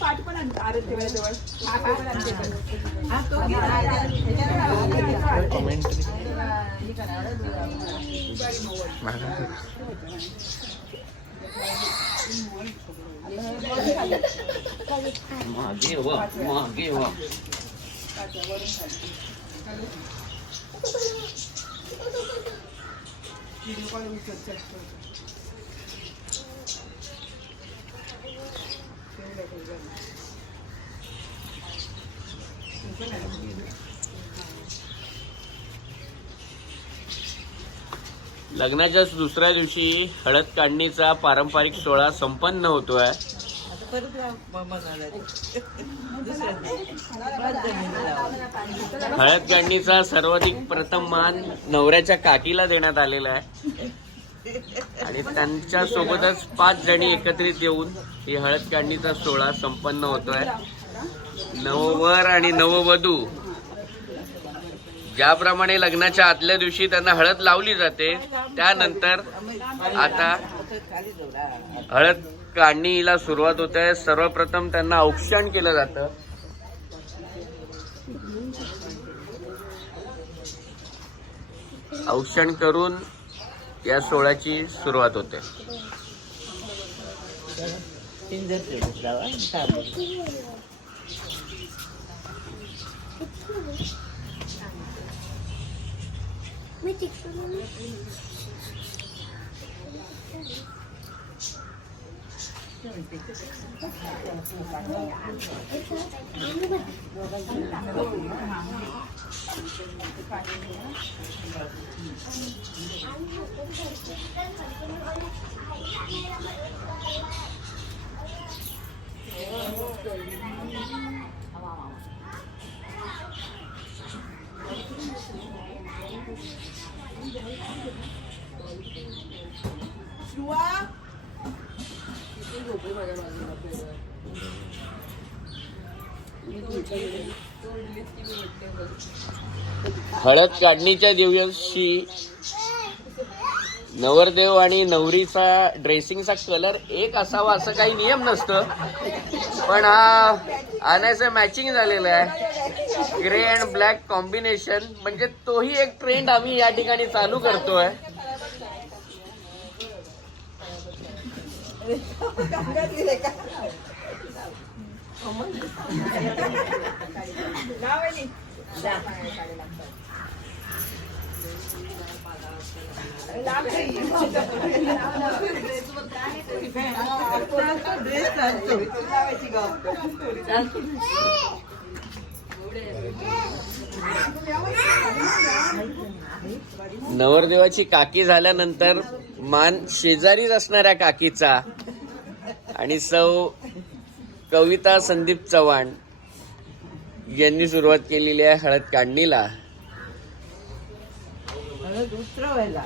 पाठ पण जवळ लग्नाच्या दुसऱ्या दिवशी हळद काढणीचा पारंपरिक सोहळा संपन्न होतोय. हळद काढणीचा सर्वाधिक प्रथम मान नवऱ्याच्या काकीला देण्यात आलेला आहे आणि त्यांच्या सोबतच 5 जणी एकत्रित येऊन ही हळद काढणीचा सोहळा संपन्न होतोय. नववर आणि नववधू ज्याप्रमाणे लग्नाच्या आदल्या दिवशी त्यांना हळद लावली जाते, त्यानंतर आता हळद काढणीला सुरुवात होते. सर्वप्रथम त्यांना औक्षण केलं जातं. औक्षण करून या सोहळ्याची सुरुवात होते. हळद काढणीच्या दिवशी नवरदेव आणि नवरीचा ड्रेसिंगचा कलर एक असावा असं काही नियम नसतं, पण हा आणायचं मॅचिंग झालेलं आहे. ग्रे अँड ब्लॅक कॉम्बिनेशन म्हणजे तोही एक ट्रेंड आम्ही या ठिकाणी चालू करतोय. नवरदेवाची काकी झाल्यानंतर मान शेजारीच असणाऱ्या काकीचा आणि सौ कविता संदीप चव्हाण यांनी सुरुवात केलेली आहे हळद काढणीला. हळद उतरवायला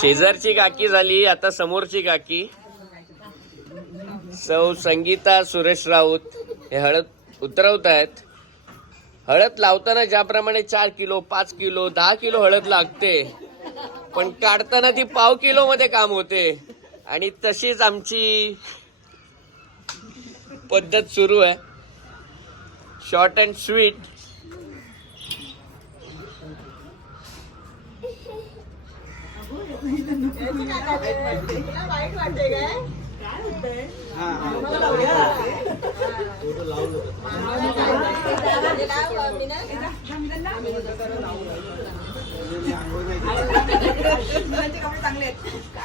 शेजारची काकी झाली, आता समोरची काकी सौ संगीता सुरेश राऊत हे हळद उतरवत आहेत. हळद लावताना ज्याप्रमाणे 4 किलो 5 किलो 10 किलो हळद लागते, पण काढताना ती पाव किलो मध्ये काम होते. आणि तशीच आमची पद्धत सुरू आहे, शॉर्ट अँड स्वीट. वाईट वाटते काय चांगले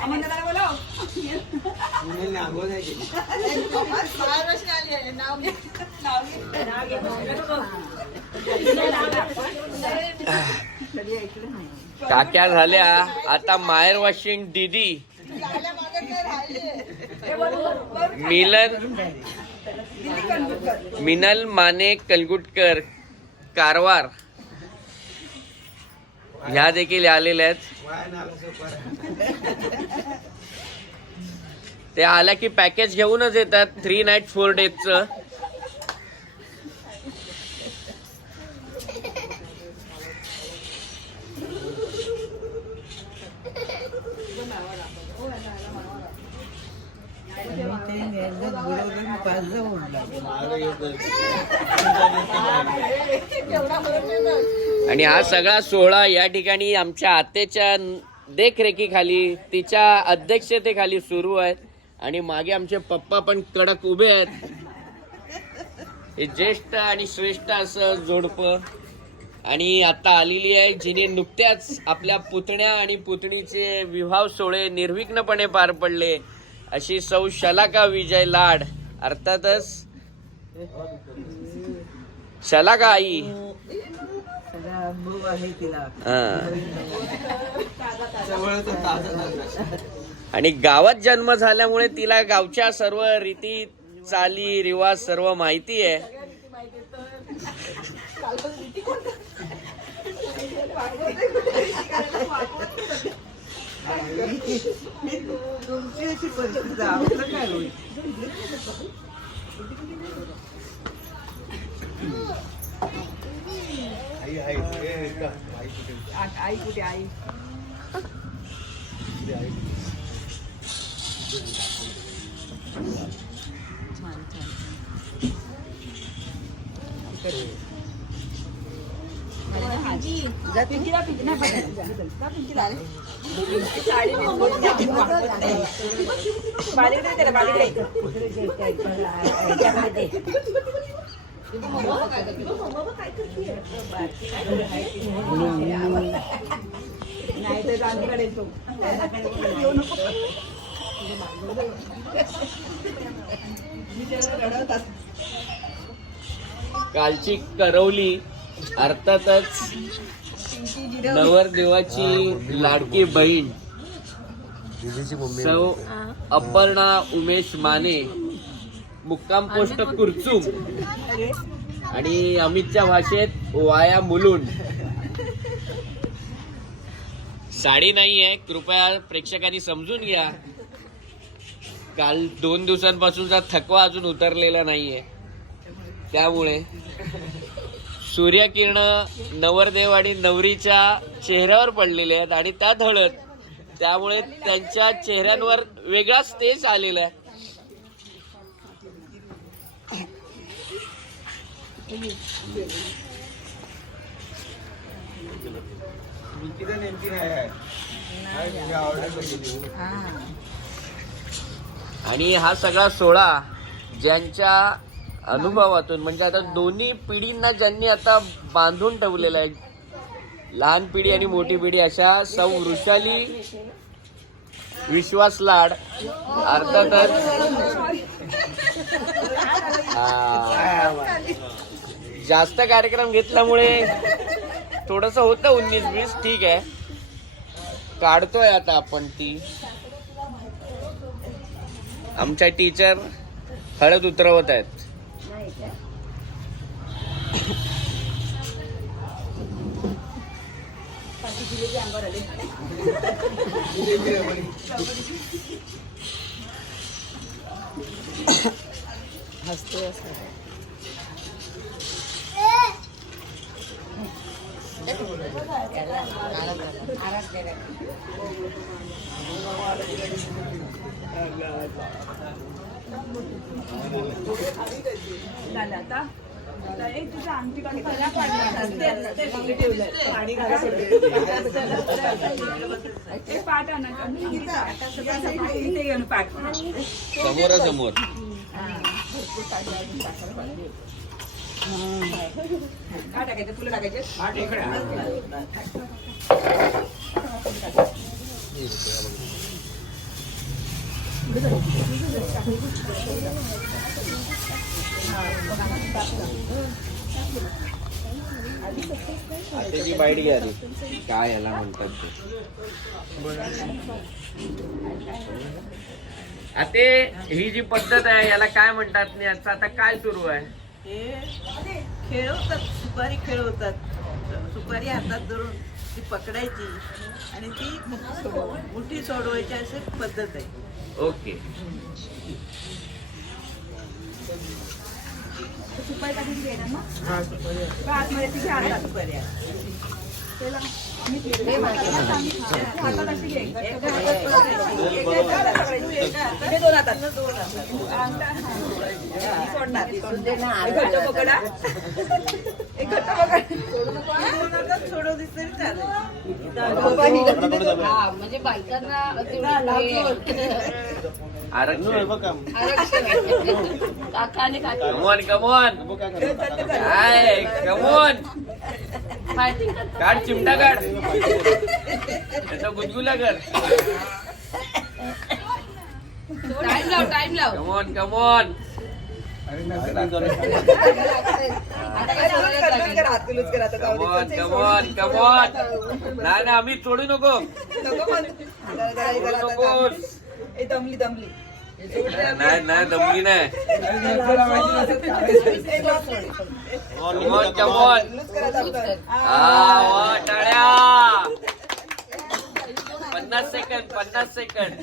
आमंत्रणाला बोलाव. काक्या झाल्या आता माहेर वॉशिंग दीदी. मिनल माने कलगुटकर कारवार ह्या देखील आलेल्या आहेत. ते आल्या की पॅकेज घेऊनच येतात 3 नाईट 4 डेजचं. आणि हा सगळा सोहळा या ठिकाणी आमच्या आत्याच्या देखरेखीखाली, तिच्या अध्यक्षतेखाली सुरू आहेत. आणि मागे आमचे पप्पा पण कडक उभे आहेत. हे ज्येष्ठ आणि श्रेष्ठ असं जोडपं. आणि आता आलेली आहे जिने नुकत्याच आपल्या पुतण्या आणि पुतणीचे विवाह सोहळे निर्विघ्नपणे पार पडले, अशी सौ शलाका विजय लाड. अर्थातच शलाका आई. आणि गावात जन्म झाल्यामुळे तिला गावच्या सर्व रीती चाली रिवाज सर्व माहिती आहे. तुमची परिस्थिती आपलं काय होईल. आई कुठे आई. नाही तर रांधीकडे येतो. कालची करवली अर्थातच नवरदेवाची लाडकी बहीण सौ अपर्णा उमेश माने, मुक्काम पोस्ट कुरचुम, आणि अमितच्या भाषेत वाया मुलुंड. साडी नाहीये, कृपया प्रेक्षकांनी समजून घ्या. काल 2 दिवसांपासूनचा थकवा अजून उतरलेला नाहीये, त्यामुळे सूर्यकिरण नवरदेव आणि नवरीच्या चेहऱ्यावर पडलेले आहेत आणि त्यात हळद, त्यामुळे त्यांच्या चेहऱ्यांवर वेगळाच तेज आलेला आहे. आणि हा सगळा सोहळा ज्यांच्या अनुभवातून, म्हणजे आता दोन्ही पिढींना ज्यांनी आता बांधून ठेवलेलं आहे, लहान पिढी आणि मोठी पिढी, अशा सौ वृषाली विश्वास लाड. अर्थातच जास्त कार्यक्रम घेतल्यामुळे थोडस होतं 19-20, ठीक आहे, काढतोय आता आपण ती. आमच्या टीचर हळद उतरवत आहेत. झालं आता तुझ्या आमटी का ठेवलंय पाठ आणा इथे घेऊन पाठ समोरासमोर. काय टाकायचं फुलं टाकायचे त्याची बाईट घ्या रे. काय याला म्हणतात ते. आता ही जी पद्धत आहे याला काय म्हणतात नाही, याचा आता काय सुरू आहे? हे खेळवतात, सुपारी खेळवतात. सुपारी हातात धरून ती पकडायची आणि ती मुठी सोडवायची अशी पद्धत आहे. ओके. सुपारी टाकायची घेणार मग आतमध्ये ती घ्या हातात सुपारी हातात अशी घे दोन हातात सोडणार घट्ट पकडा एक घट्ट पकडा सोडवली तरी चालेल. म्हणजे बायकांना कमॉन कमॉन काय कमॉन काढ चिमटा काढ त्याचा गुदगुला कर. टाइम लाव come on come on. Come on come on come on. नाही ना आम्ही सोडू नको. दमली दमली नाही नाही दमली नाही. Come on come on. टाळ्या. 50 सेकंद 50 सेकंड.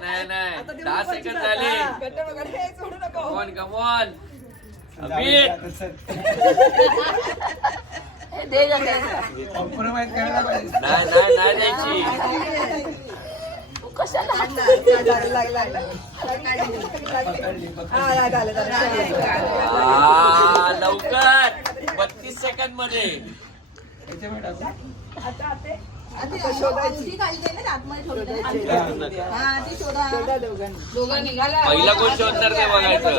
नाही नाही 10 सेकंद झाले. Come on come on. अमित नाही नाही नाही द्यायची. लवकर 32 सेकंद मध्ये. पहिला कोण शोधणार ते बघायचं.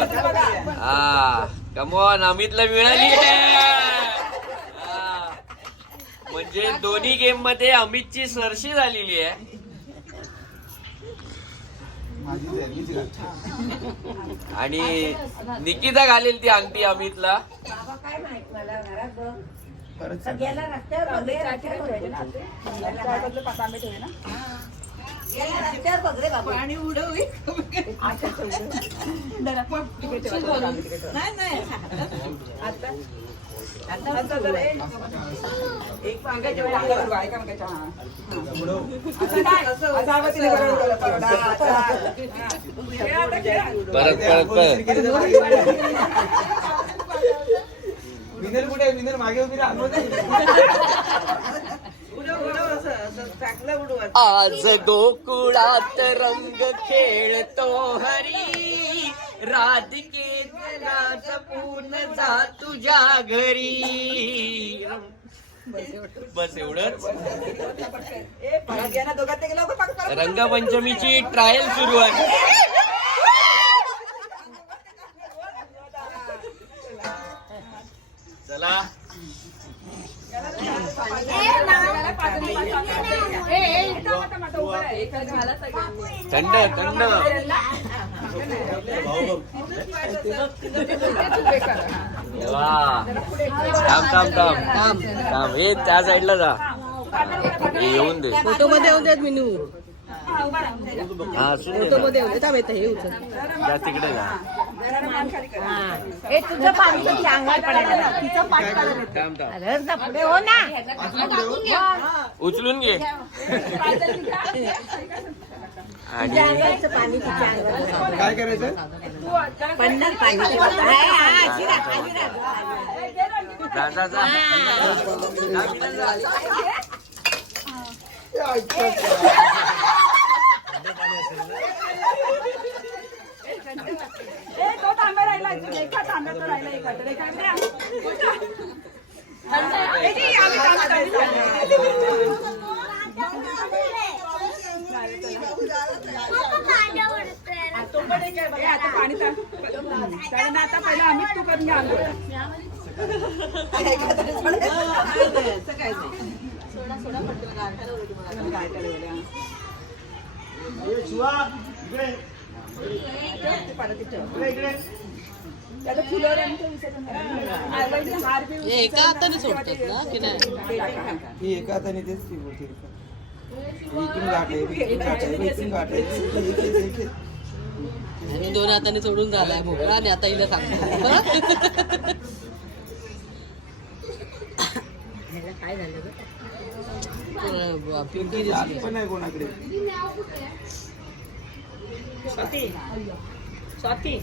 हा कमॉन. अमितला मिळाली म्हणजे दोन्ही गेम मध्ये अमितची सरशी झालेली आहे. आणि निकिता घालेल ती अंगठी अमितला. पाणी उडवी नाही नाही एक सांगायचं परत परत परत. विनर कुठे? विनर मागे उभी राहतो. आज गोकुळात रंग खेळतो हरी. राधिके जपून जा तुझ्या घरी. बस एवढंच. रंगपंचमीची ट्रायल सुरू आहे. चला थंड थंड. थांब थांब थांब थांब. हे त्या साईडला जा. हे येऊन दे. फोटो मध्ये येऊन देत मिनू. हा फोटो मध्ये येऊन देत. हे उचल. जा तिकडे जा. हे तुझं पाणी अंगात पडायला. तिचं पाठ थांब थांब. अरे पुढे हो ना. उचलून घे. आणि पाणी तिच्या अंगात. काय करायचं? पन्नास पाणी. जा जा जा ए तो तांबा राहिला एका तांब्यात राहिला एक वाटत एका आता पाणी कारण आता पहिला आम्हीच तू करून घ्या एका हाताने सोडतात ना की नाही ही एका हाताने तेच ती बोलते इथून गाठ आहे इथून गाठ आहे इथून गाठ आहे आणि दोन हाताने सोडून झालाय मोकळा आणि आता हिला सांगतो काय झालं पिंकी दिसली पण आहे कोणाकडे स्वाती